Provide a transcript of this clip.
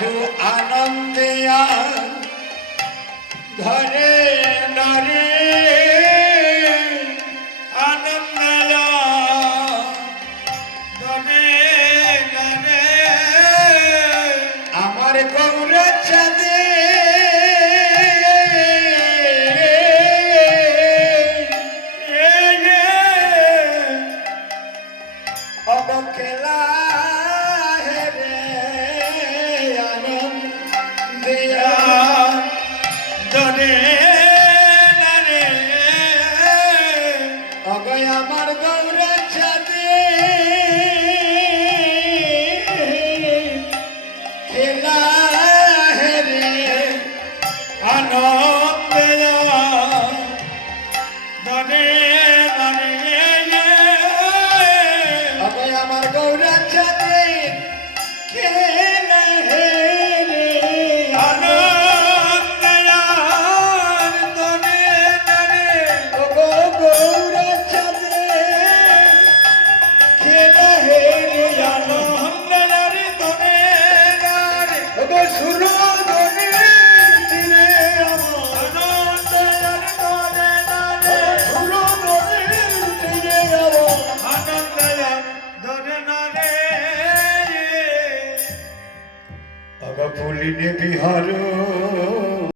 সাধু আনন্দে ধরে নরে আনন্দে ধরে নরে আমার গৌর চাঁদে অবকেলা আমার গৌর চাঁদে খেলা হেরে আনন্দ ধরে আমার গৌর চাঁদে খেলা হেরে আনন্দ ধরে গৌর চাঁদে খেলা হেরে আনন্দ ধরে সুর ধরে ধীরে আনন্দ ধরে সুর ধরে ধীরে আনন্দ ধরে নারে ফুলিনে বিহার